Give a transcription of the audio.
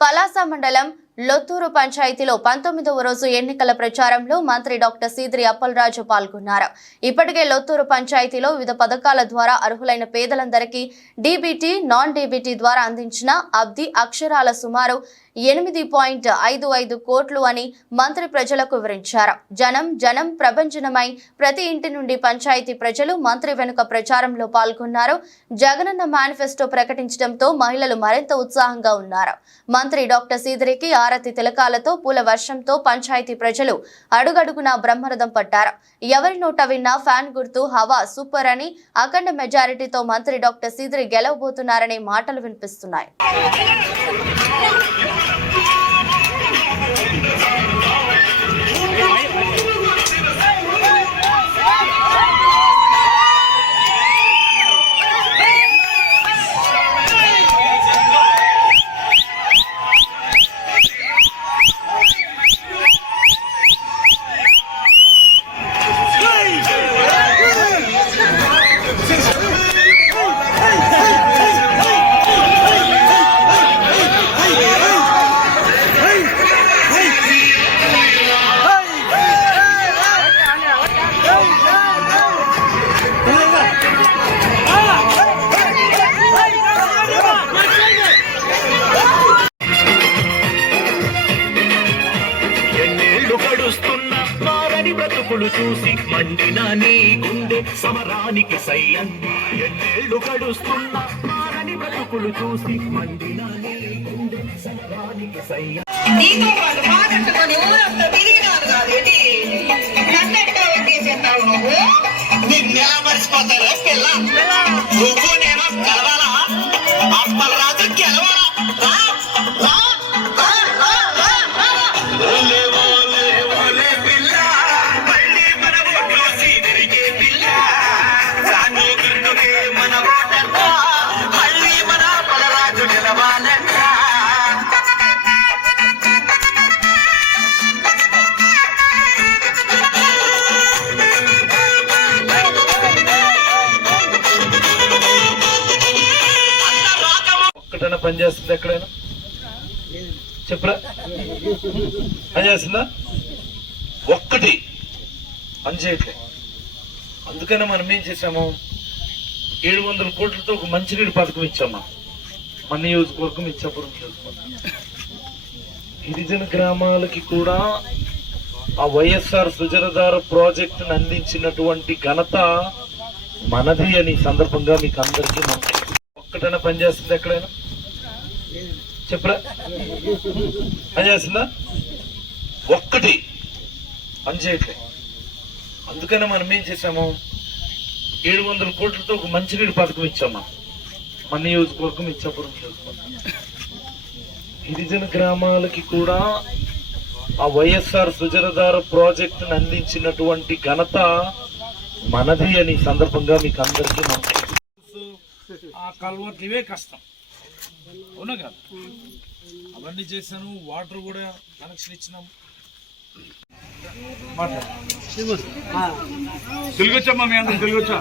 పలాస మండలం లొత్తూరు పంచాయతీలో పంతొమ్మిదవ రోజు ఎన్నికల ప్రచారంలో మంత్రి డాక్టర్ సీదిరి అప్పలరాజు పాల్గొన్నారు. ఇప్పటికే లొత్తూరు పంచాయతీలో వివిధ పథకాల ద్వారా అర్హులైన పేదలందరికీ డీబీటీ నాన్ డీబీటీ ద్వారా అందించిన అబ్ది అక్షరాల సుమారు ఎనిమిది పాయింట్ ఐదు ఐదు కోట్లు అని మంత్రి ప్రజలకు వివరించారు. జనం జనం ప్రభంజనమై ప్రతి ఇంటి నుండి పంచాయతీ ప్రజలు మంత్రి వెనుక ప్రచారంలో పాల్గొన్నారు. జగనన్న మేనిఫెస్టో ప్రకటించడంతో మహిళలు మరింత ఉత్సాహంగా ఉన్నారు. మంత్రి డాక్టర్ సీదిరికి ఆరతి తిలకాలతో పూల వర్షంతో పంచాయతీ ప్రజలు అడుగడుగునా బ్రహ్మరథం పట్టారు. ఎవరి నోట విన్నా ఫ్యాన్ గుర్తు హవా సూపర్ అని అఖండ మెజారిటీతో మంత్రి డాక్టర్ సీదిరి గెలవబోతున్నారనే మాటలు వినిపిస్తున్నాయి. మారని చూసి మండిన నీ గుండె సమరానికి సయ్యన్న ఎన్నేళ్ళు గడుస్తున్న మారని బ్రతుకులు చూసి మండిన నీ గుండె సమరానికి సయ్య నీతో పాటు ఊరంతా నువ్వు? పిల్ల నువ్వు నేను ఒక్కటైనా పని చేస్తుంది ఎక్కడైనా? చెప్పరా. పని చేస్తుందా? ఒక్కటి పనిచేయట్లే అందుకనే మనం ఏం చేసాము ఏడు వందల కోట్లతో ఒక మంచినీటి పథకం ఇచ్చామా? మన నియోజకవర్గం ఇచ్చాపురం నియోజకవర్గం. గిరిజన గ్రామాలకి కూడా ఆ వైఎస్ఆర్ సుజరధార ప్రాజెక్టును అందించినటువంటి ఘనత మనది అని సందర్భంగా మీకు అందరికీ మనం ఒక్కటైనా పనిచేస్తుంది ఎక్కడైనా? చెప్పరా? పని చేస్తుందా? ఒక్కటి పనిచేయట్లే. అందుకనే మనం ఏం చేసాము ఏడు వందల కోట్లతో ఒక మంచినీటి పథకం ఇచ్చామా? మన నియోజకవర్గం ఇచ్చాపురం నియోజకవర్గం. గిరిజన గ్రామాలకి కూడా ఆ వైఎస్ఆర్ సుజరధార ప్రాజెక్టును అందించినటువంటి ఘనత మనది అని సందర్భంగా మీకు అందరికీ మనం ఆ కల్వర్లు ఇవే కష్టం. అవునా కదా? అవన్నీ చేశాను వాటర్ కూడా కనెక్షన్ ఇచ్చినాం. తెలుగొచ్చమ్మా మీ అందరం తెలుగొచ్చా